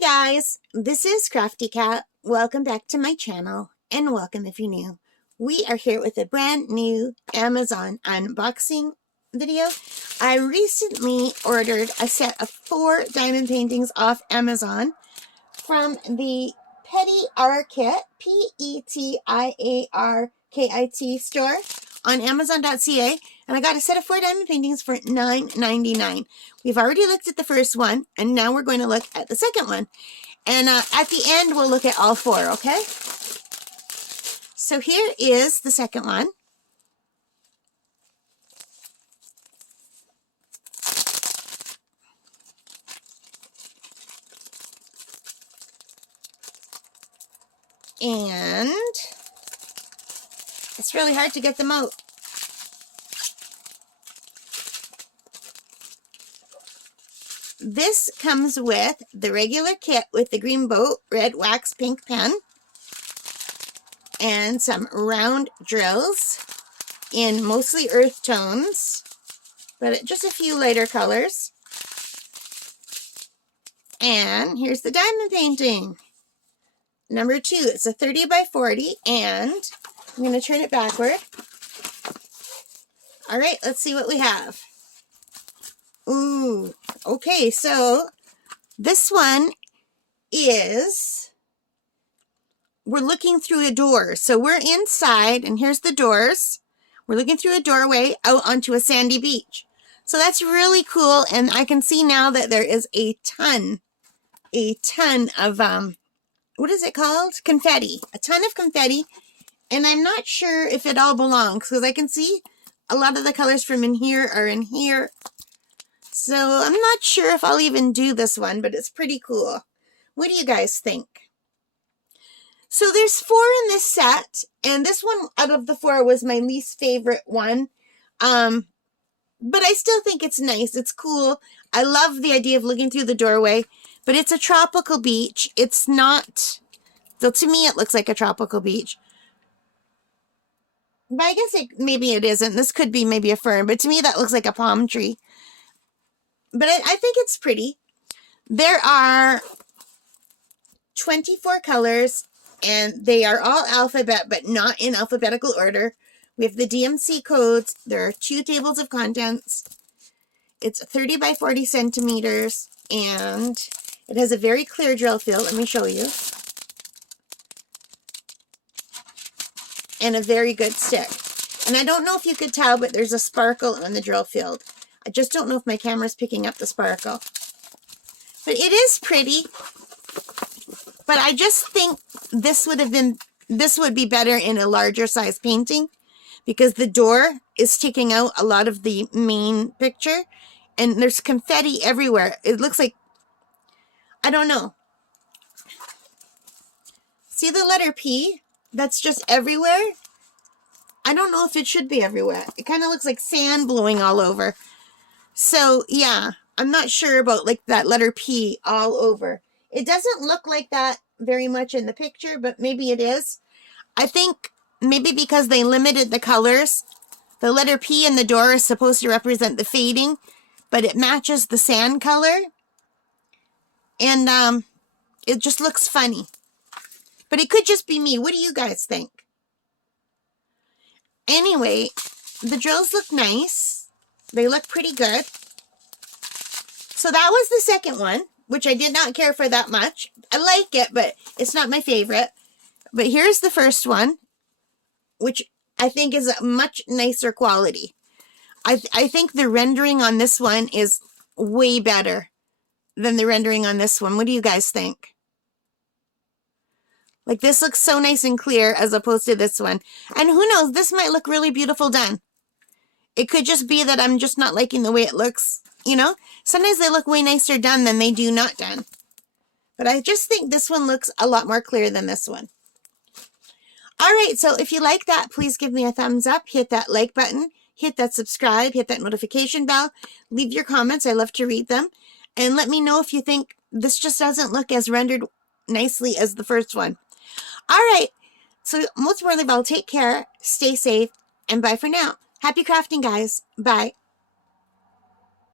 Hi guys, this is Crafty Cat. Welcome back to my channel and welcome if you're new. We are here with a brand new Amazon unboxing video. I recently ordered a set of 4 diamond paintings off Amazon from the Petty Art Kit, Petiarkit store on Amazon.ca, and I got a set of 4 diamond paintings for $9.99. We've already looked at the first one, and now we're going to look at the second one. And at the end, we'll look at all 4, okay? So here is the second one. And it's really hard to get them out. This comes with the regular kit with the green boat, red wax, pink pen, and some round drills in mostly earth tones, but just a few lighter colors. And here's the diamond painting. Number 2, it's a 30 by 40, and I'm going to turn it backward. All right, let's see what we have. Ooh, okay, so this one is, we're looking through a door. So we're inside, and here's the doors. We're looking through a doorway out onto a sandy beach. So that's really cool, and I can see now that there is a ton of, what is it called? Confetti. A ton of confetti, and I'm not sure if it all belongs, because I can see a lot of the colors from in here are in here. So I'm not sure if I'll even do this one, but it's pretty cool. What do you guys think? So there's 4 in this set, and this one out of the 4 was my least favorite one. But I still think it's nice. It's cool. I love the idea of looking through the doorway, but it's a tropical beach. It's not, so to me it looks like a tropical beach. But I guess maybe it isn't. This could be maybe a fern, but to me that looks like a palm tree. But I think it's pretty. There are 24 colors, and they are all alphabet, but not in alphabetical order. We have the DMC codes. There are 2 tables of contents. It's 30 by 40 centimeters, and it has a very clear drill field. Let me show you. And a very good stick. And I don't know if you could tell, but there's a sparkle on the drill field. I just don't know if my camera's picking up the sparkle. But it is pretty. But I just think this would be better in a larger size painting, because the door is sticking out a lot of the main picture, and there's confetti everywhere. It looks like, I don't know. See the letter P? That's just everywhere. I don't know if it should be everywhere. It kind of looks like sand blowing all over. So yeah, I'm not sure about like that letter P all over. It doesn't look like that very much in the picture, but maybe it is. I think maybe because they limited the colors, the letter P in the door is supposed to represent the fading, but it matches the sand color. And it just looks funny. But it could just be me. What do you guys think? Anyway, the drills look nice. They look pretty good. So that was the second one, which I did not care for that much. I like it, but it's not my favorite. But here's the first one, which I think is a much nicer quality. I think the rendering on this one is way better than the rendering on this one. What do you guys think? Like, this looks so nice and clear as opposed to this one. And who knows, this might look really beautiful done. It could just be that I'm just not liking the way it looks, you know? Sometimes they look way nicer done than they do not done. But I just think this one looks a lot more clear than this one. All right, so if you like that, please give me a thumbs up. Hit that like button. Hit that subscribe. Hit that notification bell. Leave your comments. I love to read them. And let me know if you think this just doesn't look as rendered nicely as the first one. All right, so most importantly of all, take care, stay safe, and bye for now. Happy crafting, guys. Bye.